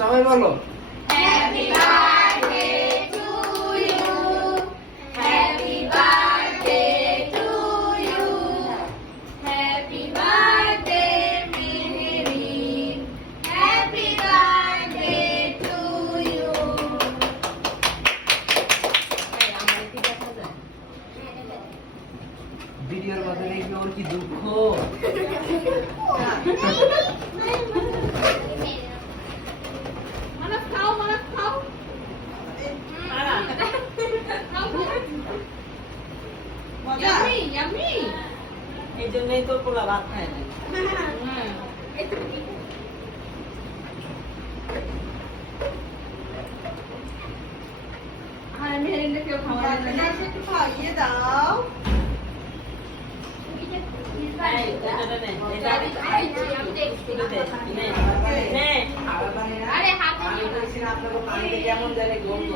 সবাই বলো happy birthday to you, happy birthday to you, happy birthday Meherin, happy birthday to you. ভিডিওর মধ্যে দেখি ওর কি দুঃখ। মানব খাও, মানব খাও। Yummy, yummy. এই জন্যই তো পোলা ভাত খায় না। আর মেহেরিনকে কেউ খাওয়াবে না। একটু খাইয়ে দাও। এই, এটা নে, এটা নে। আমি দেখছি। নে, নে। খাবার বানিয়ে না। আরে হাতে আমি নিয়ে বলছি না আপনাকে পানিতে কেমন জানি গন্ধ।